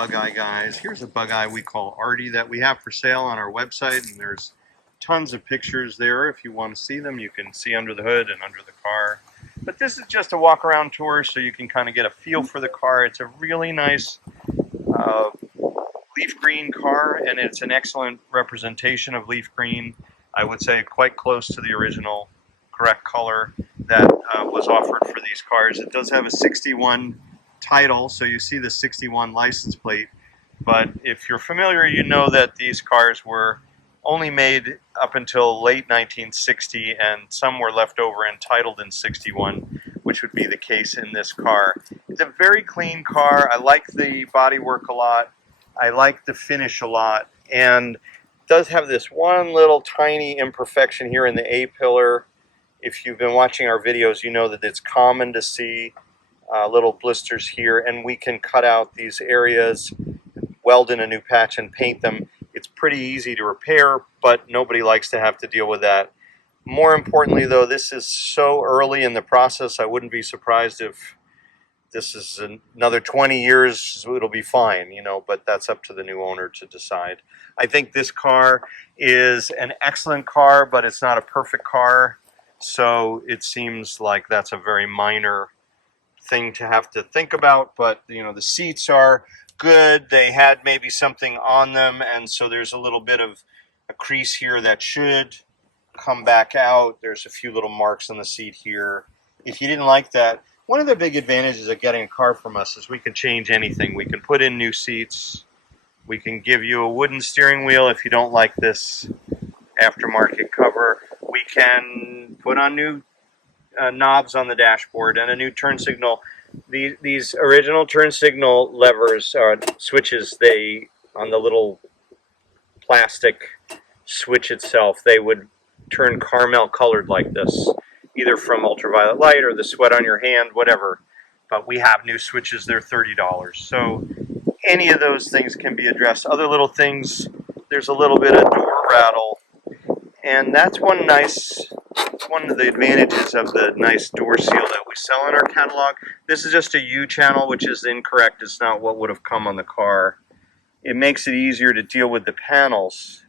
Bugeye guys. Here's a Bugeye we call Arty that we have for sale on our website, and there's tons of pictures there. If you want to see them, you can see under the hood and under the car. But this is just a walk around tour so you can kind of get a feel for the car. It's a really nice leaf green car, and it's an excellent representation of leaf green. I would say quite close to the original correct color that was offered for these cars. It does have a 61 title, so you see the 61 license plate, but if you're familiar, you know that these cars were only made up until late 1960, and some were left over and titled in 61, which would be the case in this car. It's a very clean car. I like the bodywork a lot. I like the finish a lot, and it does have this one little tiny imperfection here in the A-pillar. If you've been watching our videos, you know that it's common to see little blisters here, and we can cut out these areas, weld in a new patch, and paint them. It's pretty easy to repair, but nobody likes to have to deal with that. More importantly, though, this is so early in the process, I wouldn't be surprised if this is another 20 years, it'll be fine, you know, but that's up to the new owner to decide. I think this car is an excellent car, but it's not a perfect car, so it seems like that's a very minor thing to have to think about. But you know, the seats are good. They had maybe something on them, and so there's a little bit of a crease here that should come back out. There's a few little marks on the seat here. If you didn't like that, one of the big advantages of getting a car from us is we can change anything. We can put in new seats. We can give you a wooden steering wheel if you don't like this aftermarket cover. We can put on new knobs on the dashboard and a new turn signal. These original turn signal levers or switches, they on the little plastic switch itself, they would turn caramel colored like this, either from ultraviolet light or the sweat on your hand, whatever. But we have new switches, they're $30. So any of those things can be addressed. Other little things, there's a little bit of door rattle, and that's one of the advantages of the nice door seal that we sell in our catalog. This is just a U channel, which is incorrect. It's not what would have come on the car. It makes it easier to deal with the panels,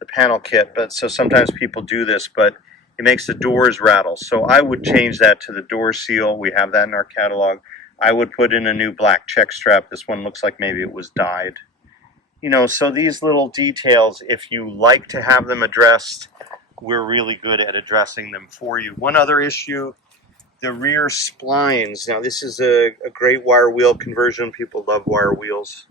the panel kit. But so sometimes people do this, but it makes the doors rattle. So I would change that to the door seal. We have that in our catalog. I would put in a new black check strap. This one looks like maybe it was dyed. You know, so these little details, if you like to have them addressed, we're really good at addressing them for you. One other issue, the rear splines. Now this is a great wire wheel conversion. People love wire wheels.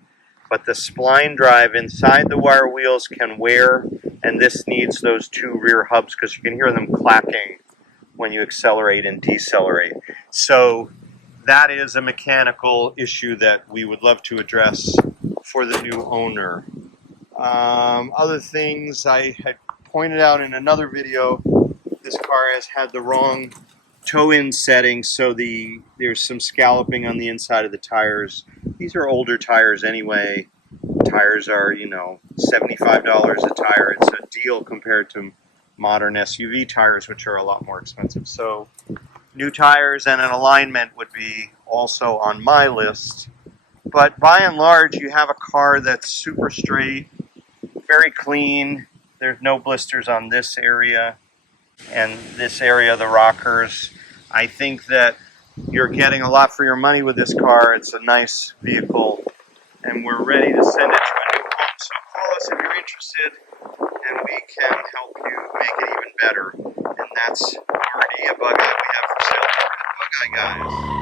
But the spline drive inside the wire wheels can wear, and this needs those two rear hubs because you can hear them clacking when you accelerate and decelerate. So that is a mechanical issue that we would love to address for the new owner. Other things I had pointed out in another video, this car has had the wrong toe-in setting, so there's some scalloping on the inside of the tires. These are older tires anyway. Tires are, you know, $75 a tire. It's a deal compared to modern SUV tires, which are a lot more expensive. So new tires and an alignment would be also on my list. But by and large, you have a car that's super straight, very clean. There's no blisters on this area and this area, the rockers. I think that you're getting a lot for your money with this car. It's a nice vehicle, and we're ready to send it to a new home. So call us if you're interested, and we can help you make it even better. And that's already a Bugeye we have for sale. Bugeye guys.